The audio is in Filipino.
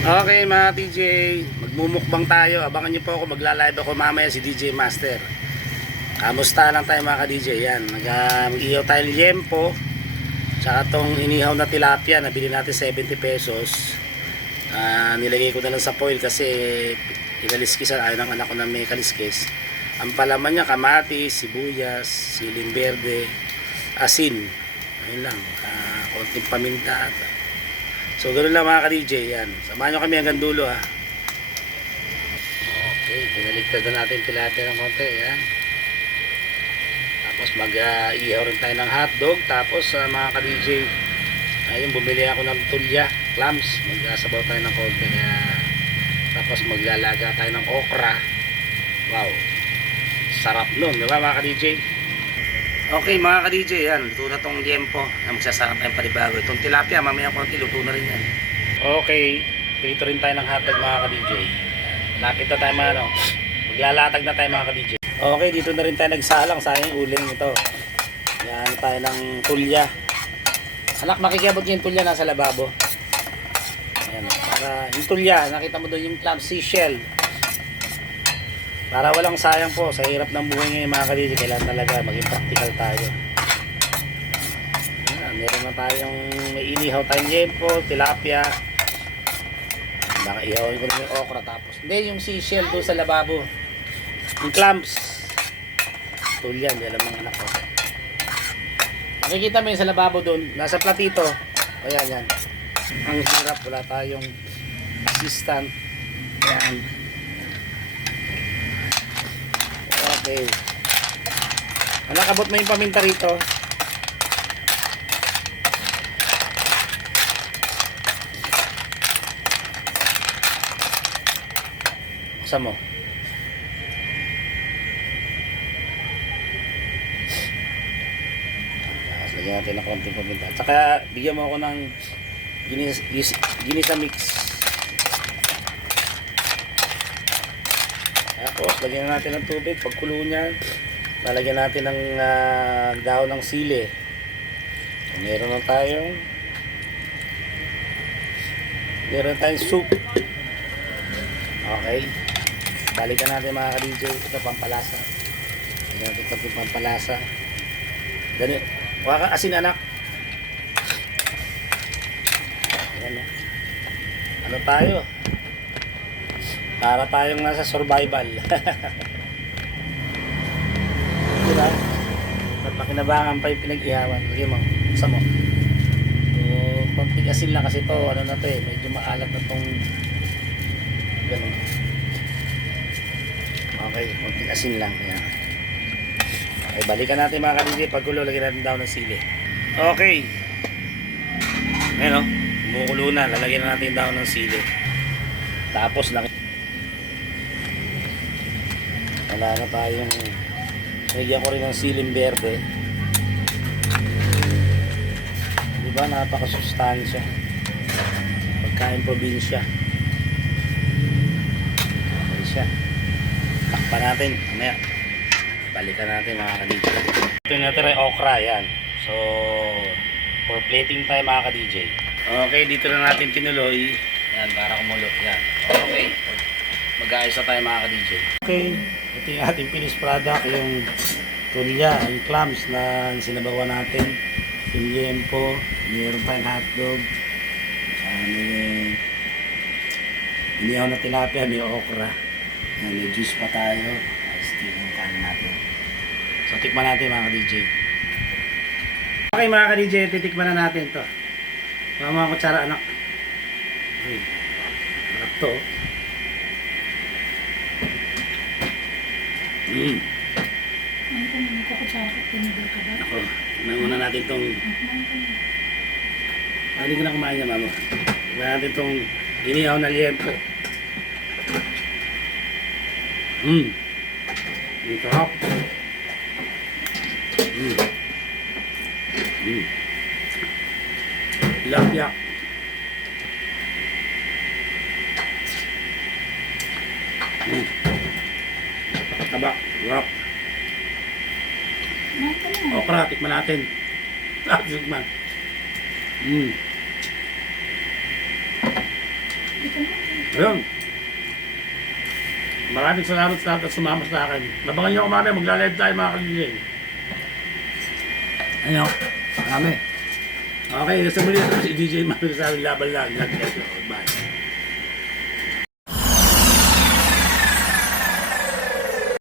Okay mga TJ, magmumukbang tayo. Abangan nyo po ako, magla-live ako mamaya si DJ Master. Kamusta lang tayo mga ka-DJ. Yan, mag-ihaw tayo ng liempo. Tsaka tong inihaw na tilapia, nabili natin 70 pesos. Nilagay ko na lang sa foil kasi inaliskisan. Ayaw ng anak ko na may kaliskis. Ang palaman niya, kamatis, sibuyas, siling berde, asin. Ayun lang, konting paminta. So ganoon lang mga ka-DJ, yan. Samahan nyo kami hanggang dulo ha. Okay, pinaligtad na natin tilapia ng konti, yan. Tapos mag-ihaw rin tayo ng hotdog. Tapos mga ka-DJ, ayun, bumili ako ng tulya, clams. Mag-asabaw tayo ng konti. Tapos maglalaga tayo ng okra. Wow, sarap nun, di ba mga ka-DJ? Okay mga ka-DJ, yan, luto na tong liempo. Magsasarap tayong panibago. Itong tilapia, mamaya konti, luto na rin yan. Okay, prito rin tayo ng hotdog mga ka-DJ. Lapit na tayo maglalatag na tayo mga ka-DJ. Okay, dito na rin tayo nagsalang. Sayang uling ito. Yan tayo ng tulya. Anak, makikiabot yung tulya nasa lababo. Ayan, para yung tulya, nakita mo doon yung clam seashell. Para walang sayang po sa hirap ng buhay ngayon mga ka-DJ, kailangan talaga maging practical tayo. Meron na tayong may inihaw tayong liempo, tilapia. Baka ihawin ko na yung okra tapos. Hindi, yung seashell doon sa lababo. Yung clams. Tulyan, di alam ng anak ko. Makikita mo yung sa lababo doon, nasa platito. Ayan, yan. Ang hirap, wala tayong assistant. Ayan. Okay. Anak, abot mo yung paminta rito. Buksan mo. Lagyan natin ng konting paminta. At saka bigyan mo ako ng ginisa mix. Tapos lagyan natin ng tubig. Pagkulo niya, lalagyan natin ng dahon ng sili. Meron tayong soup. Okay, balikan natin mga ka-DJ. Ito pampalasa. Lagyan natin konting pampalasa. Ganun. Huwag kang asin anak. Ayan, ano tayo? Para tayong nasa survival. Diba? At makinabangan pa yung pinag-ihawan. Lagyan mo, isa mo. So, konting asin lang kasi to, ano na to eh, medyo maalat na tong ganun. Okay, konting asin lang. Ayan. Okay, balikan natin mga ka-DJ. Pagkulo, lagyan natin daw ng sili. Okay. Ayan o, kumukulo na. Lalagyan natin daw ng sili. Tapos lang. Wala na tayong, lagyan ko rin ng siling berde. Diba, napakasustansya. Pagkain probinsya. Okay siya. Takpan natin. Mamaya balikan natin mga ka-DJ. Ito yung natin ay okra. Yan. So for plating tayo mga ka-DJ. Okay, dito na natin tinuloy. Yan, para kumulo. Yan. Okay, mag-aayos na tayo mga ka-DJ. Okay, ito yung ating finished product. Yung tulya, yung clams na sinabawa natin. Yung liempo, mayroon tayong hotdog, may inihaw na tilapia, may okra. Yan, may juice pa tayo. Ayos yung kanin natin. So tikman natin mga ka-DJ. Okay mga ka-DJ, titikman na natin to. Mga kutsara anak. Okay, harap to. Ano ka naman kukutsara ka? Pinibig ka ba? Ako, muna natin tong hindi ko na kumain niya mama. Tignan natin tong inihaw na liempo. Ito hap. Tilapia. Taba, wrap. Okra, tikman natin. Tikman. Hindi ka na. Ayun. Maraming salamat sa lahat at sumama sa akin. Nabangan nyo ako mamaya, magla-live tayo mga ka-DJ. Ano? Marami. Okay, nasa muli ito si DJ Mami sa amin laban lang. God bless you. Bye.